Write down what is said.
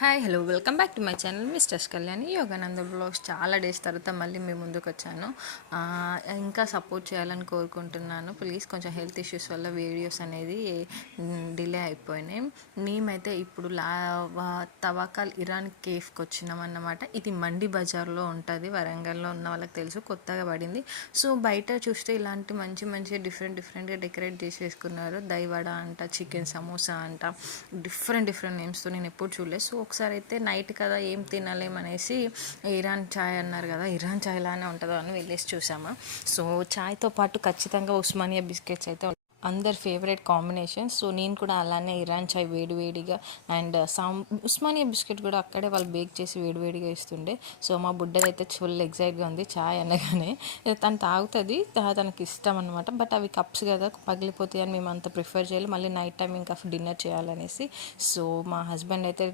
Hi hello welcome back to my channel Mrs Kalyani Yogananda blogs. చాలా days తర్వాత మళ్ళీ మీ ముందుకు వచ్చాను. ఇంకా సపోర్ట్ చేయాలని కోరుకుంటున్నాను. ప్లీజ్ కొంచెం హెల్త్ ఇష్యూస్ వల్ల వీడియోస్ అనేది డిలే అయిపోయినాయి. మేమైతే ఇప్పుడు తవాకాల్ ఇరాన్ కేఫ్కి వచ్చినాం అన్నమాట. ఇది మండి బజార్లో ఉంటుంది, వరంగల్లో ఉన్న వాళ్ళకి తెలుసు, కొత్తగా పడింది. సో బయట చూస్తే ఇలాంటి మంచి మంచి డిఫరెంట్గా డెకరేట్ చేసేసుకున్నారు. దైవడ అంట, చికెన్ సమోసా అంట, డిఫరెంట్ నేమ్స్తో నేను ఎప్పుడు చూడలేదు. సో ఒకసారి అయితే నైట్ కదా ఏం తినలేమనేసి ఇరాన్ చాయ్ అన్నారు కదా, ఇరాన్ చాయ్ లానే ఉంటుందో అని వెళ్ళేసి చూసామా. సో చాయ్తో పాటు ఖచ్చితంగా ఉస్మానియా బిస్కెట్స్ అయితే అందరి ఫేవరెట్ కాంబినేషన్. సో నేను కూడా అలానే ఇరాన్ చాయ్ వేడివేడిగా అండ్ ఉస్మానియా బిస్కెట్ కూడా అక్కడే వాళ్ళు బేక్ చేసి వేడివేడిగా ఇస్తుండే. సో మా బుడ్డదైతే ఫుల్ ఎగ్జైట్గా ఉంది చాయ్ అనగానే. తను తాగుతుంది, తనకి ఇష్టం అనమాట. బట్ అవి కప్స్ కదా పగిలిపోతాయి అని మేము అంత ప్రిఫర్ చేయాలి, మళ్ళీ నైట్ టైం ఇంకా డిన్నర్ చేయాలనేసి. సో మా హస్బెండ్ అయితే